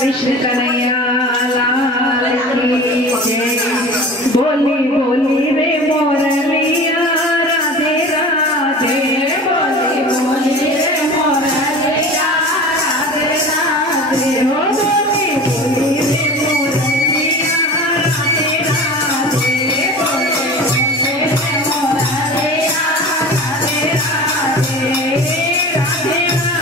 कृष्ण कन्हैया लाल की जय। बोली बोली रे मोरलिया राधे राधे। बोली बोली रे मोरलिया राधे राधे। हो बोली बोली रे मोरलिया राधे राधे। बोली बोली रे मोरलिया राधे राधे। राधे राधे।